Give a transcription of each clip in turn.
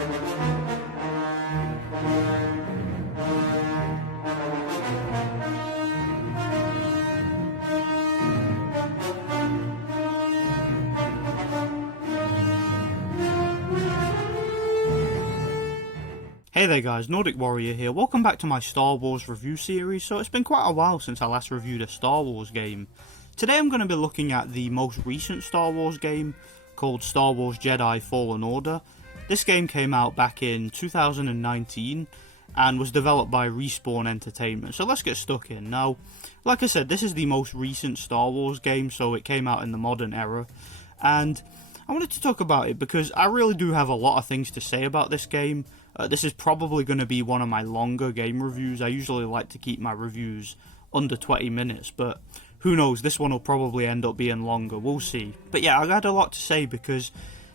Hey there guys, Nordic Warrior here. Welcome back to my Star Wars review series. So it's been quite a while since I last reviewed a Star Wars game. Today I'm going to be looking at the most recent Star Wars game called Star Wars Jedi Fallen Order. This game came out back in 2019 and was developed by Respawn Entertainment. So let's get stuck in. Now, like I said, this is the most recent Star Wars game, so it came out in the modern era. And I wanted to talk about it because I really do have a lot of things to say about this game. This is probably going to be one of my longer game reviews. I usually like to keep my reviews under 20 minutes, but who knows, this one will probably end up being longer, we'll see. But yeah, I had a lot to say because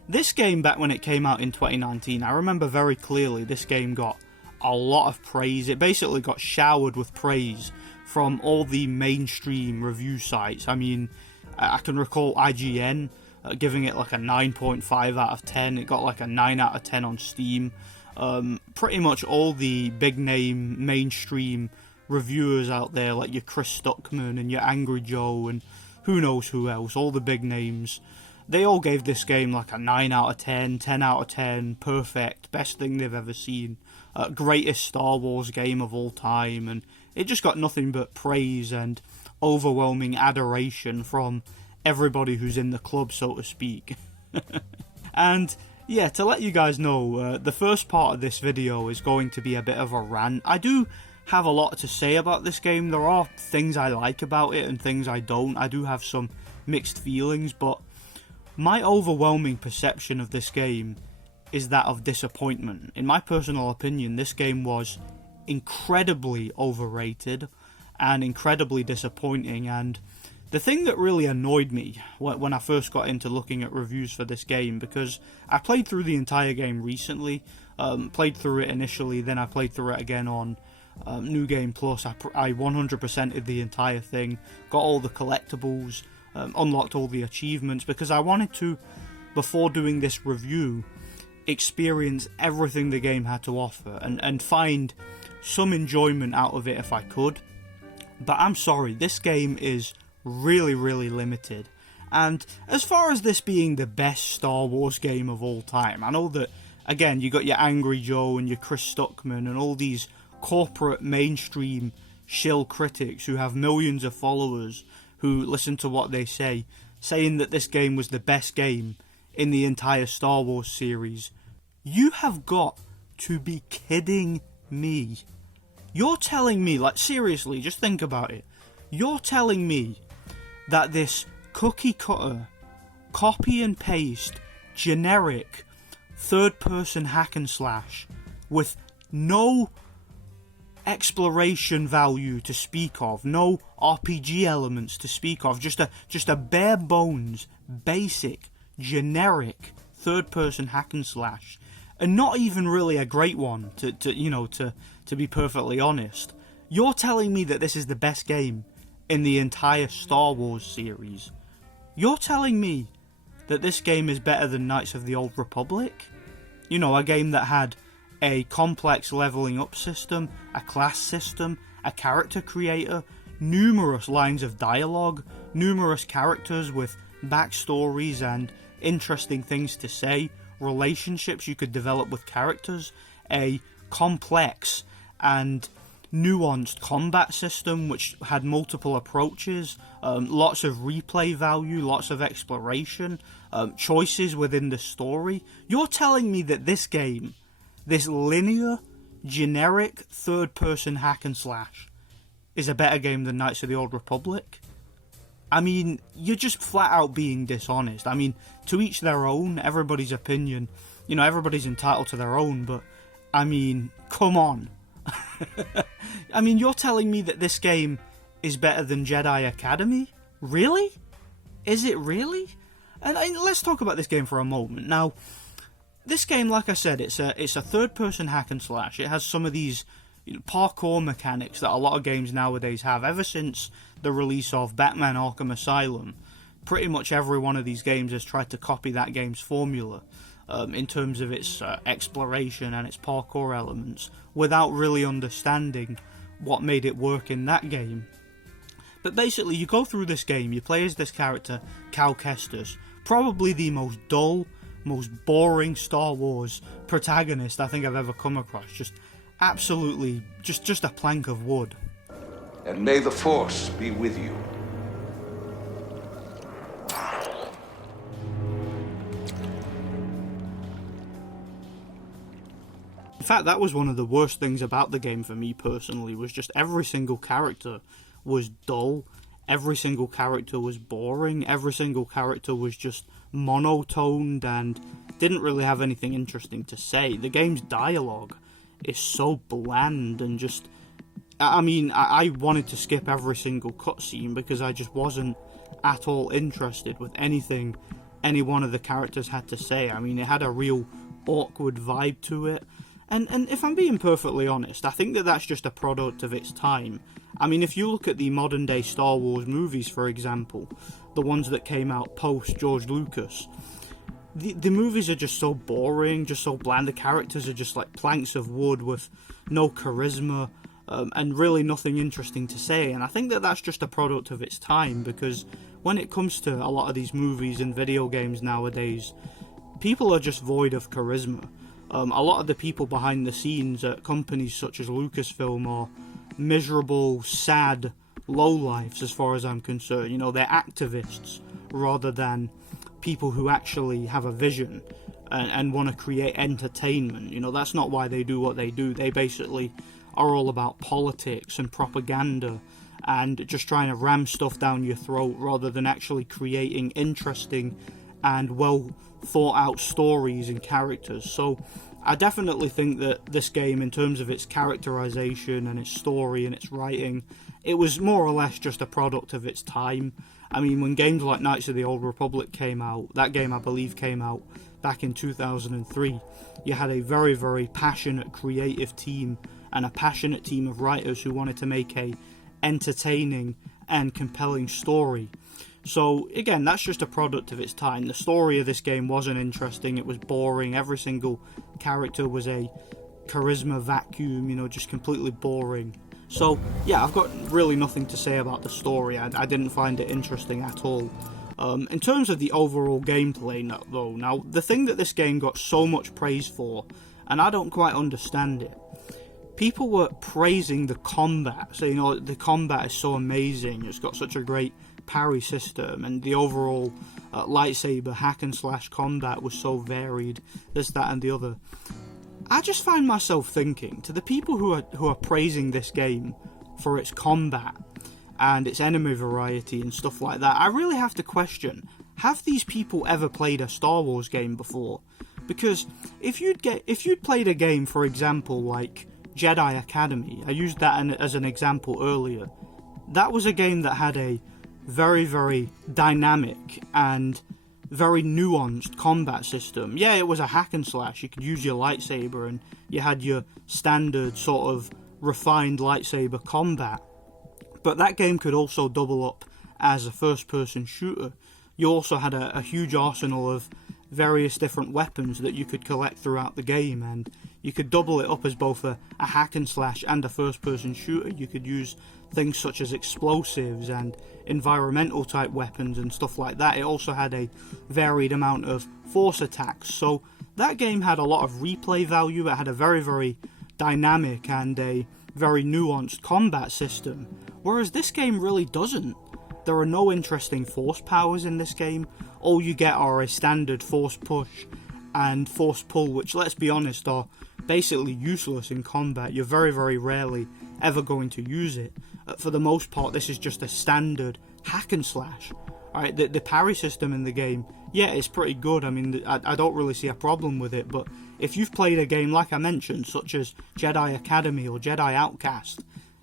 this game, back when it came out in 2019, I remember very clearly this game got a lot of praise. It basically got showered with praise from all the mainstream review sites. I mean, I can recall IGN giving it like a 9.5 out of 10. It got like a 9 out of 10 on Steam. Pretty much all the big name mainstream reviewers out there, like your Chris Stuckman and your Angry Joe and who knows who else, all the big names, they all gave this game like a 9 out of 10, 10 out of 10, perfect, best thing they've ever seen, greatest Star Wars game of all time, and it just got nothing but praise and overwhelming adoration from everybody who's in the club, so to speak. And yeah, to let you guys know, the first part of this video is going to be a bit of a rant. I do have a lot to say about this game. There are things I like about it and things I don't. I do have some mixed feelings, but my overwhelming perception of this game is that of disappointment. In my personal opinion, this game was incredibly overrated and incredibly disappointing, and the thing that really annoyed me when I first got into looking at reviews for this game, because I played through the entire game recently, played through it initially, then I played through it again on New Game Plus. I 100%ed the entire thing, got all the collectibles, unlocked all the achievements, because I wanted to, before doing this review, experience everything the game had to offer and find some enjoyment out of it if I could. But I'm sorry, this game is really limited. And as far as this being the best Star Wars game of all time, I know that, again, you got your Angry Joe and your Chris Stuckman and all these corporate mainstream shill critics who have millions of followers who listen to what they say, saying that this game was the best game in the entire Star Wars series. You have got to be kidding me. You're telling me, like, seriously, just think about it. You're telling me that this cookie cutter, copy and paste, generic, third person hack and slash with no exploration value to speak of, no RPG elements to speak of, just a bare bones, basic, generic third person hack and slash, and not even really a great one to be perfectly honest. You're telling me that this is the best game in the entire Star Wars series? You're telling me that this game is better than Knights of the Old Republic? You know, a game that had a complex leveling up system, a class system, a character creator, numerous lines of dialogue, numerous characters with backstories and interesting things to say, relationships you could develop with characters, a complex and nuanced combat system which had multiple approaches, lots of replay value, lots of exploration, choices within the story. You're telling me that this game, this linear, generic third-person hack and slash, is a better game than Knights of the Old Republic? I mean, you're just flat out being dishonest. I mean, to each their own, everybody's opinion, you know, everybody's entitled to their own, but, I mean, come on. I mean, you're telling me that this game is better than Jedi Academy? Really? Is it really? And let's talk about this game for a moment. Now, this game, like I said, it's a third-person hack and slash. It has some of these parkour mechanics that a lot of games nowadays have. Ever since the release of Batman Arkham Asylum, pretty much every one of these games has tried to copy that game's formula. in terms of its exploration and its parkour elements, without really understanding what made it work in that game. But basically, you go through this game, you play as this character, Cal Kestis, probably the most dull, most boring Star Wars protagonist I think I've ever come across. Just absolutely, just a plank of wood. And may the Force be with you. In fact, that was one of the worst things about the game for me personally, was just every single character was dull, every single character was boring, every single character was just monotoned and didn't really have anything interesting to say. The game's dialogue is so bland and just... I mean, I wanted to skip every single cutscene because I just wasn't at all interested with anything any one of the characters had to say. I mean, it had a real awkward vibe to it. And if I'm being perfectly honest, I think that that's just a product of its time. I mean, if you look at the modern day Star Wars movies, for example, the ones that came out post George Lucas, the movies are just so boring, just so bland. The characters are just like planks of wood with no charisma, and really nothing interesting to say. And I think that that's just a product of its time, because when it comes to a lot of these movies and video games nowadays, people are just void of charisma. A lot of the people behind the scenes at companies such as Lucasfilm are miserable, sad lowlifes as far as I'm concerned. You know, they're activists rather than people who actually have a vision and want to create entertainment. You know, that's not why they do what they do. They basically are all about politics and propaganda and just trying to ram stuff down your throat rather than actually creating interesting and well thought out stories and characters. So I definitely think that this game, in terms of its characterization and its story and its writing, it was more or less just a product of its time. I mean, when games like Knights of the Old Republic came out, that game I believe came out back in 2003, you had a very, very passionate creative team and a passionate team of writers who wanted to make a entertaining and compelling story. So again, that's just a product of its time. The story of this game wasn't interesting, it was boring, every single character was a charisma vacuum, you know, just completely boring. So yeah, I've got really nothing to say about the story. I didn't find it interesting at all. In terms of the overall gameplay though, now the thing that this game got so much praise for, and I don't quite understand it, people were praising the combat, so you know, the combat is so amazing, it's got such a great parry system, and the overall lightsaber hack and slash combat was so varied, this, that and the other. I just find myself thinking, to the people who are praising this game for its combat and its enemy variety and stuff like that, I really have to question, have these people ever played a Star Wars game before? Because if you'd played a game, for example, like Jedi Academy, I used that as an example earlier, that was a game that had a very, very dynamic and very nuanced combat system. Yeah, it was a hack and slash, you could use your lightsaber and you had your standard sort of refined lightsaber combat, but that game could also double up as a first person shooter. You also had a huge arsenal of various different weapons that you could collect throughout the game, and you could double it up as both a hack and slash and a first person shooter. You could use things such as explosives and environmental type weapons and stuff like that. It also had a varied amount of force attacks, so that game had a lot of replay value. It had a very, very dynamic and a very nuanced combat system, whereas this game really doesn't. There are no interesting force powers in this game. All you get are a standard force push and force pull, which, let's be honest, are basically useless in combat. You're very, very rarely ever going to use it. For the most part, this is just a standard hack and slash. Alright, the parry system in the game, yeah, it's pretty good. I mean, I don't really see a problem with it, but if you've played a game, like I mentioned, such as Jedi Academy or Jedi Outcast,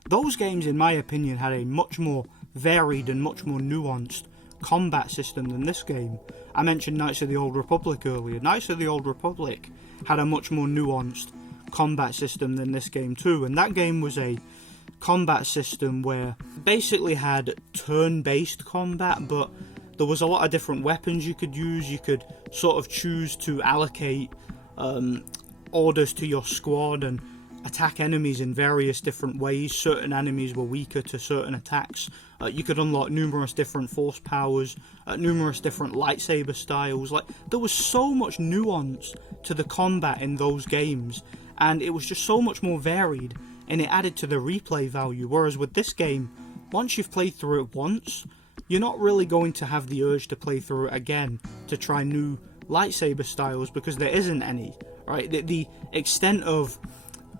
those games, in my opinion, had a much more varied and much more nuanced combat system than this game. I mentioned Knights of the Old Republic earlier. Knights of the Old Republic had a much more nuanced combat system than this game too, and that game was a combat system where basically had turn-based combat, but there was a lot of different weapons you could use. You could sort of choose to allocate orders to your squad and attack enemies in various different ways. Certain enemies were weaker to certain attacks. You could unlock numerous different force powers, numerous different lightsaber styles. Like, there was so much nuance to the combat in those games, and it was just so much more varied, and it added to the replay value. Whereas with this game, once you've played through it once, you're not really going to have the urge to play through it again to try new lightsaber styles, because there isn't any, right? The extent of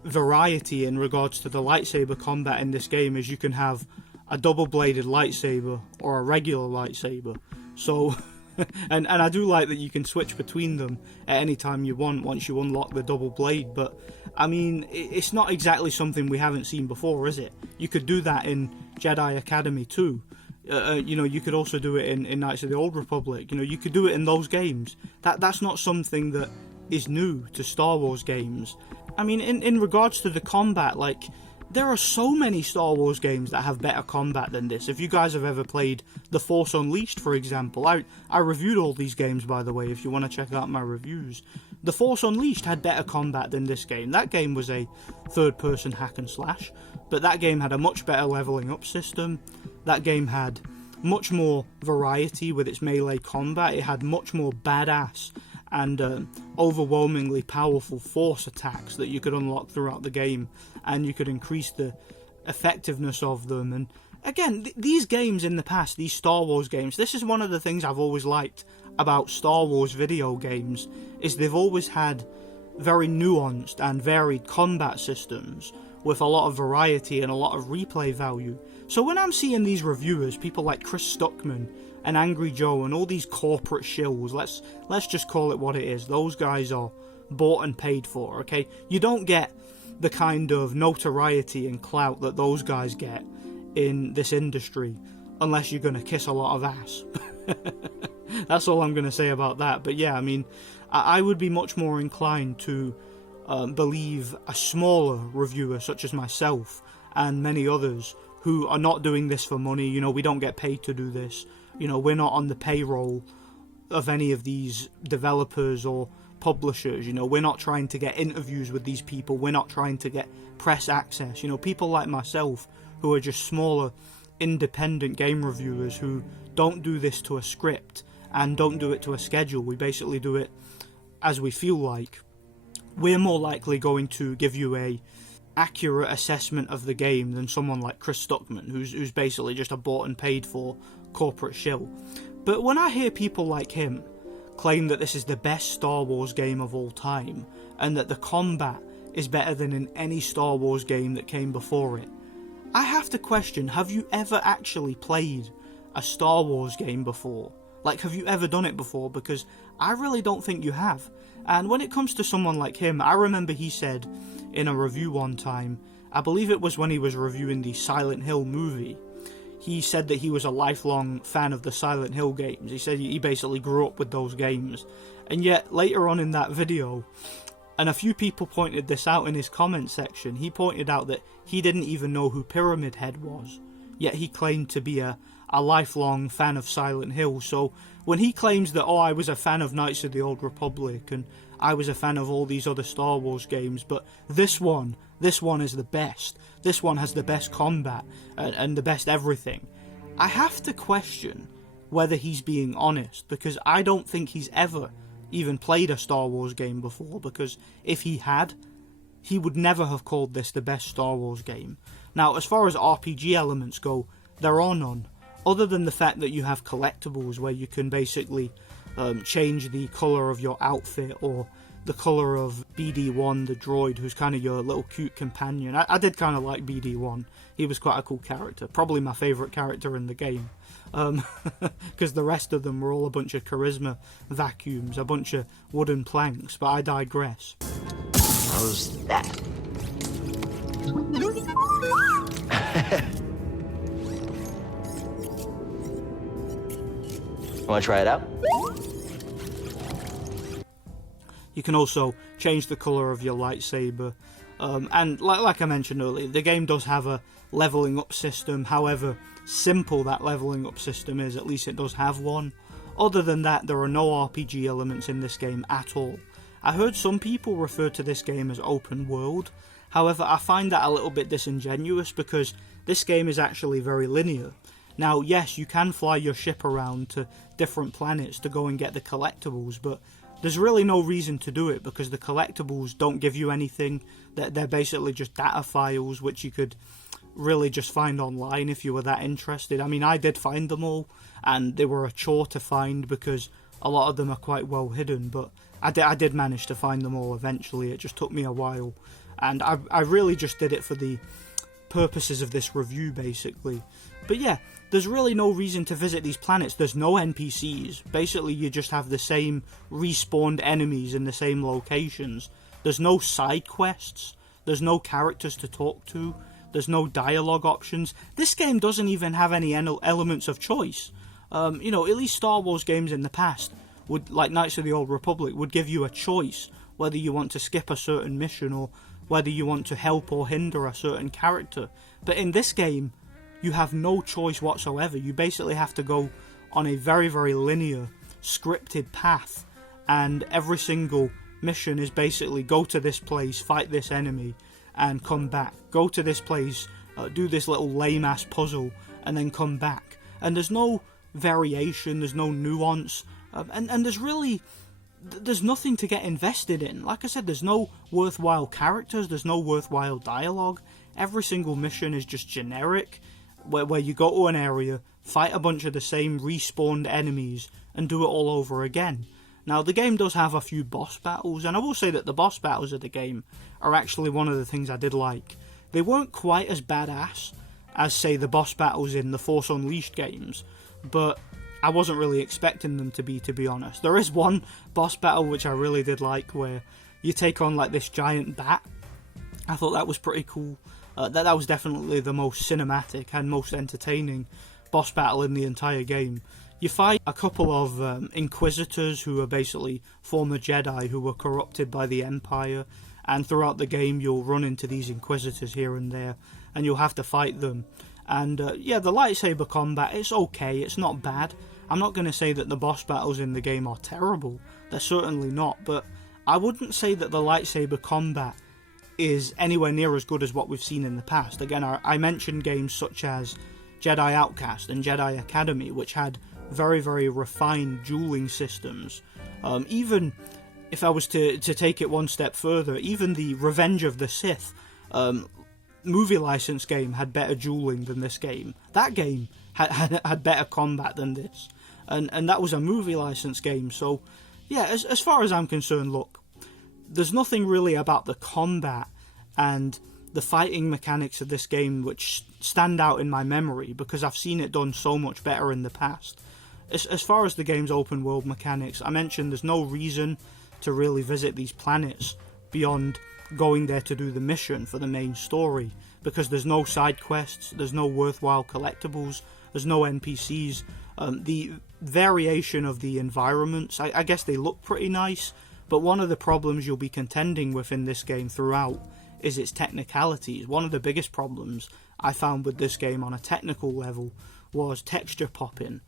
variety in regards to the lightsaber combat in this game is you can have a double-bladed lightsaber or a regular lightsaber. So, and I do like that you can switch between them at any time you want once you unlock the double blade, but I mean, it's not exactly something we haven't seen before, is it? You could do that in Jedi Academy too. You know, you could also do it in Knights of the Old Republic. You know, you could do it in those games. That's not something that is new to Star Wars games. I mean, in regards to the combat, like, there are so many Star Wars games that have better combat than this. If you guys have ever played The Force Unleashed, for example, I reviewed all these games, by the way, if you want to check out my reviews. The Force Unleashed had better combat than this game. That game was a third-person hack and slash, but that game had a much better leveling up system. That game had much more variety with its melee combat. It had much more badass and overwhelmingly powerful force attacks that you could unlock throughout the game, and you could increase the effectiveness of them. And again, these games in the past, these Star Wars games, this is one of the things I've always liked about Star Wars video games, is they've always had very nuanced and varied combat systems with a lot of variety and a lot of replay value. So when I'm seeing these reviewers, people like Chris Stuckman and Angry Joe and all these corporate shills, let's just call it what it is, those guys are bought and paid for, okay? You don't get the kind of notoriety and clout that those guys get in this industry unless you're going to kiss a lot of ass. That's all I'm going to say about that. But yeah, I mean, I would be much more inclined to believe a smaller reviewer such as myself and many others who are not doing this for money. You know, we don't get paid to do this. You know, we're not on the payroll of any of these developers or publishers. You know, we're not trying to get interviews with these people. We're not trying to get press access. You know, people like myself who are just smaller independent game reviewers who don't do this to a script and don't do it to a schedule. We basically do it as we feel like. We're more likely going to give you a accurate assessment of the game than someone like Chris Stuckman, who's basically just a bought and paid for corporate shill. But when I hear people like him claim that this is the best Star Wars game of all time and that the combat is better than in any Star Wars game that came before it, I have to question, have you ever actually played a Star Wars game before? Like, have you ever done it before? Because I really don't think you have. And when it comes to someone like him, I remember he said in a review one time, I believe it was when he was reviewing the Silent Hill movie, he said that he was a lifelong fan of the Silent Hill games. He said he basically grew up with those games. And yet, later on in that video, and a few people pointed this out in his comment section, he pointed out that he didn't even know who Pyramid Head was. Yet he claimed to be a lifelong fan of Silent Hill. So when he claims that, oh, I was a fan of Knights of the Old Republic and I was a fan of all these other Star Wars games, but this one is the best. This one has the best combat and the best everything. I have to question whether he's being honest, because I don't think he's ever even played a Star Wars game before, because if he had, he would never have called this the best Star Wars game. Now, as far as RPG elements go, there are none, other than the fact that you have collectibles where you can basically change the colour of your outfit or the colour of BD1, the droid, who's kind of your little cute companion. I did kind of like BD1. He was quite a cool character, probably my favourite character in the game. Because the rest of them were all a bunch of charisma vacuums, a bunch of wooden planks, but I digress. How's that? Want to try it out? You can also change the colour of your lightsaber. And like I mentioned earlier, the game does have a levelling up system. However, simple that leveling up system is. At least it does have one. Other than that, there are no RPG elements in this game at all. I heard some people refer to this game as open world. However, I find that a little bit disingenuous because this game is actually very linear. Now, yes, you can fly your ship around to different planets to go and get the collectibles, but there's really no reason to do it because the collectibles don't give you anything. They're basically just data files which you could really just find online if you were that interested. I mean, I did find them all, and they were a chore to find because a lot of them are quite well hidden, but I did manage to find them all eventually. It just took me a while, and I really just did it for the purposes of this review, basically. But yeah, there's really no reason to visit these planets. There's no NPCs. Basically, you just have the same respawned enemies in the same locations. There's no side quests. There's no characters to talk to. There's no dialogue options. This game doesn't even have any elements of choice. At least Star Wars games in the past, like Knights of the Old Republic, would give you a choice whether you want to skip a certain mission or whether you want to help or hinder a certain character. But in this game, you have no choice whatsoever. You basically have to go on a very, very linear, scripted path, and every single mission is basically go to this place, fight this enemy, and come back. Go to this place, do this little lame-ass puzzle, and then come back. And there's no variation, there's no nuance, and there's nothing to get invested in. Like I said, there's no worthwhile characters, there's no worthwhile dialogue. Every single mission is just generic, where you go to an area, fight a bunch of the same respawned enemies, and do it all over again. Now, the game does have a few boss battles, and I will say that the boss battles of the game are actually one of the things I did like. They weren't quite as badass as, say, the boss battles in the Force Unleashed games, but I wasn't really expecting them to be honest. There is one boss battle which I really did like, where you take on like this giant bat. I thought that was pretty cool. That was definitely the most cinematic and most entertaining boss battle in the entire game. You fight a couple of Inquisitors who are basically former Jedi who were corrupted by the Empire, and throughout the game you'll run into these Inquisitors here and there, and you'll have to fight them. And the lightsaber combat, it's okay, it's not bad. I'm not going to say that the boss battles in the game are terrible, they're certainly not, but I wouldn't say that the lightsaber combat is anywhere near as good as what we've seen in the past. Again, I mentioned games such as Jedi Outcast and Jedi Academy, which had very, very refined dueling systems. Even if I was to take it one step further, even the Revenge of the Sith movie license game had better dueling than this game. That game had better combat than this, and that was a movie license game. So yeah, as far as I'm concerned, look, there's nothing really about the combat and the fighting mechanics of this game which stand out in my memory, because I've seen it done so much better in the past. As far as the game's open world mechanics, I mentioned there's no reason to really visit these planets beyond going there to do the mission for the main story, because there's no side quests, there's no worthwhile collectibles, there's no NPCs. The variation of the environments, I guess they look pretty nice, but one of the problems you'll be contending with in this game throughout is its technicalities. One of the biggest problems I found with this game on a technical level was texture popping.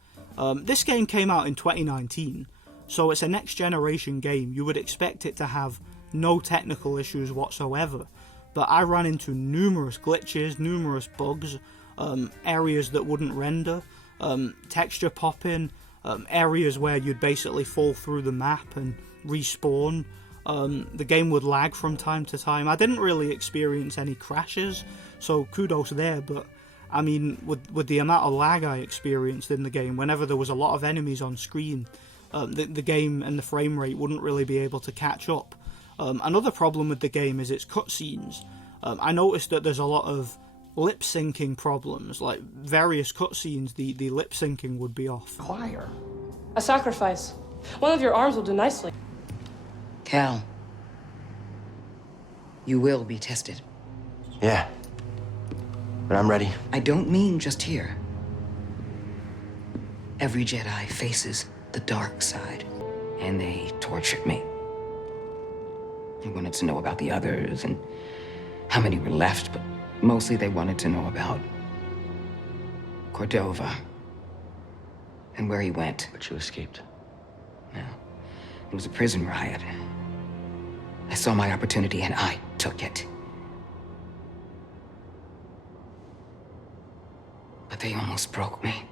This game came out in 2019, so it's a next generation game. You would expect it to have no technical issues whatsoever, but I ran into numerous glitches, numerous bugs, areas that wouldn't render, texture popping, areas where you'd basically fall through the map and respawn. The game would lag from time to time. I didn't really experience any crashes, so kudos there, but I mean, with the amount of lag I experienced in the game, whenever there was a lot of enemies on screen, the game and the frame rate wouldn't really be able to catch up. Another problem with the game is its cutscenes. I noticed that there's a lot of lip syncing problems, like various cutscenes, the lip syncing would be off. Choir. A sacrifice. One of your arms will do nicely. Cal, you will be tested. Yeah. But I'm ready. I don't mean just here. Every Jedi faces the dark side, and they tortured me. They wanted to know about the others and how many were left, but mostly they wanted to know about Cordova. And where he went. But you escaped. No. It was a prison riot. I saw my opportunity and I took it. But they almost broke me.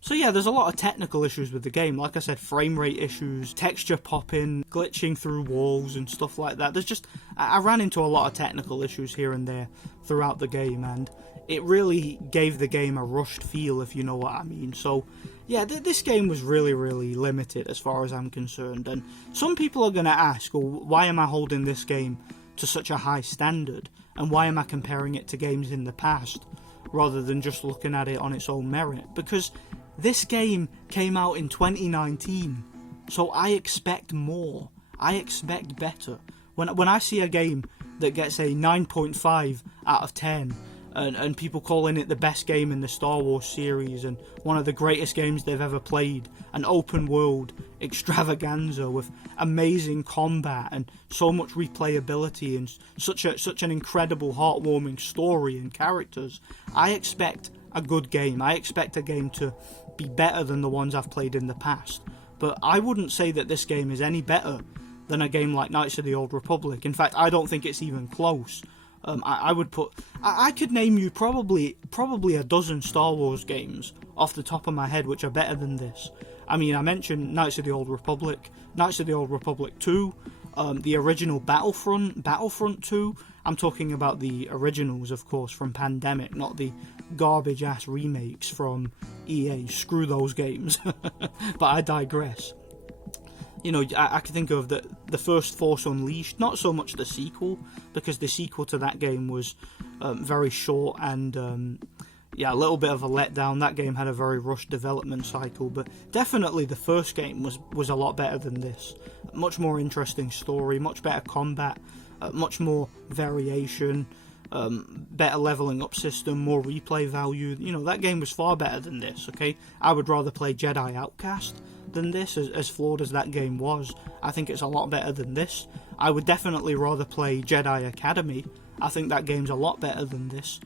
So yeah, there's a lot of technical issues with the game. Like I said, frame rate issues, texture popping, glitching through walls and stuff like that. There's just, I ran into a lot of technical issues here and there throughout the game, and it really gave the game a rushed feel, if you know what I mean. So yeah, this game was really, really limited as far as I'm concerned. And some people are going to ask, well, why am I holding this game to such a high standard? And why am I comparing it to games in the past, rather than just looking at it on its own merit? Because this game came out in 2019, so I expect more. I expect better. When I see a game that gets a 9.5 out of 10, and people calling it the best game in the Star Wars series, and one of the greatest games they've ever played, an open world extravaganza with amazing combat and so much replayability and such an incredible, heartwarming story and characters, I expect a good game. I expect a game to be better than the ones I've played in the past. But I wouldn't say that this game is any better than a game like Knights of the Old Republic. In fact, I don't think it's even close. I could name you probably a dozen Star Wars games off the top of my head which are better than this. I mean, I mentioned Knights of the Old Republic, Knights of the Old Republic 2, the original Battlefront 2. I'm talking about the originals, of course, from Pandemic, not the garbage-ass remakes from EA. Screw those games. But I digress. You know, I can think of the first Force Unleashed, not so much the sequel, because the sequel to that game was very short and, a little bit of a letdown. That game had a very rushed development cycle, but definitely the first game was a lot better than this. Much more interesting story, much better combat, much more variation, better leveling up system, more replay value. You know, that game was far better than this, okay? I would rather play Jedi Outcast than this, as flawed as that game was. I think it's a lot better than this. I would definitely rather play Jedi Academy. I think that game's a lot better than this.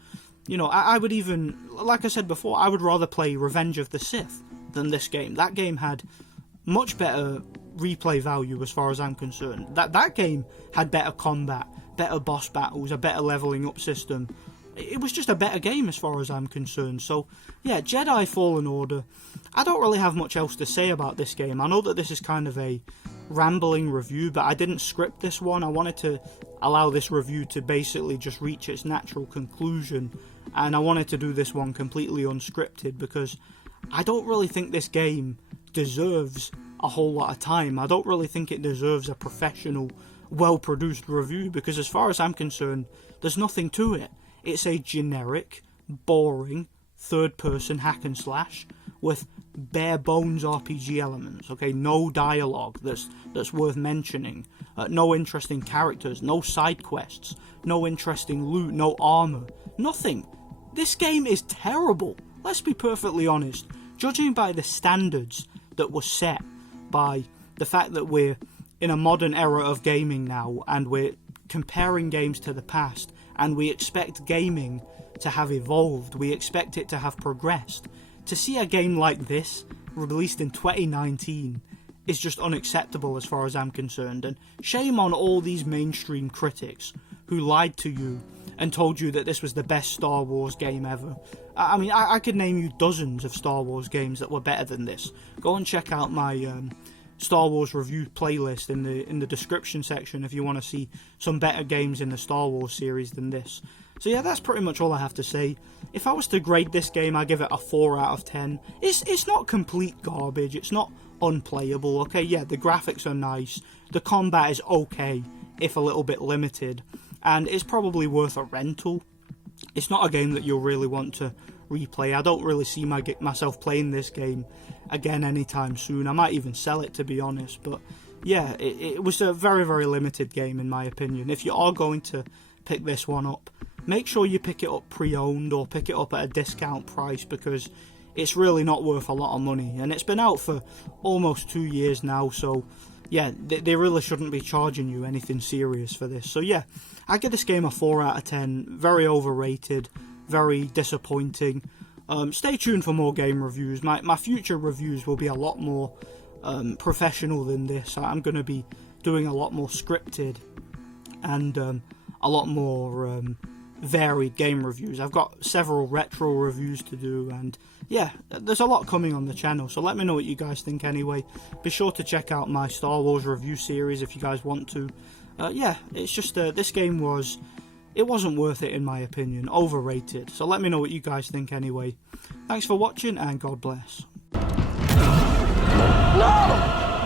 You know, I would even, like I said before, I would rather play Revenge of the Sith than this game. That game had much better replay value as far as I'm concerned. That game had better combat, better boss battles, a better leveling up system. It was just a better game as far as I'm concerned. So yeah, Jedi Fallen Order, I don't really have much else to say about this game. I know that this is kind of a rambling review, but I didn't script this one. I wanted to allow this review to basically just reach its natural conclusion, and I wanted to do this one completely unscripted because I don't really think this game deserves a whole lot of time. I don't really think it deserves a professional, well-produced review, because as far as I'm concerned, there's nothing to it. It's a generic, boring, third-person hack and slash with bare-bones RPG elements, okay? No dialogue that's worth mentioning, no interesting characters, no side quests, no interesting loot, no armor, nothing. This game is terrible, let's be perfectly honest. Judging by the standards that were set by the fact that we're in a modern era of gaming now, and we're comparing games to the past, and we expect gaming to have evolved, we expect it to have progressed. To see a game like this, released in 2019, is just unacceptable as far as I'm concerned, and shame on all these mainstream critics who lied to you and told you that this was the best Star Wars game ever. I mean, I could name you dozens of Star Wars games that were better than this. Go and check out my Star Wars review playlist in the description section if you want to see some better games in the Star Wars series than this. So yeah, that's pretty much all I have to say. If I was to grade this game, I give it a 4 out of 10. It's not complete garbage, it's not unplayable, okay? Yeah, the graphics are nice, the combat is okay, if a little bit limited, and it's probably worth a rental. It's not a game that you'll really want to replay. I don't really see myself playing this game again anytime soon. I might even sell it, to be honest, but yeah, it was a very, very limited game in my opinion. If you are going to pick this one up, make sure you pick it up pre-owned or pick it up at a discount price, because it's really not worth a lot of money, and it's been out for almost 2 years now, so yeah, they really shouldn't be charging you anything serious for this. So yeah, I give this game a 4 out of 10, very overrated, very disappointing. Stay tuned for more game reviews. My future reviews will be a lot more professional than this. I'm going to be doing a lot more scripted and a lot more varied game reviews. I've got several retro reviews to do, and yeah, there's a lot coming on the channel, so let me know what you guys think anyway. Be sure to check out my Star Wars review series if you guys want to. Yeah, it's just this game wasn't worth it in my opinion. Overrated. So let me know what you guys think anyway. Thanks for watching and God bless. No!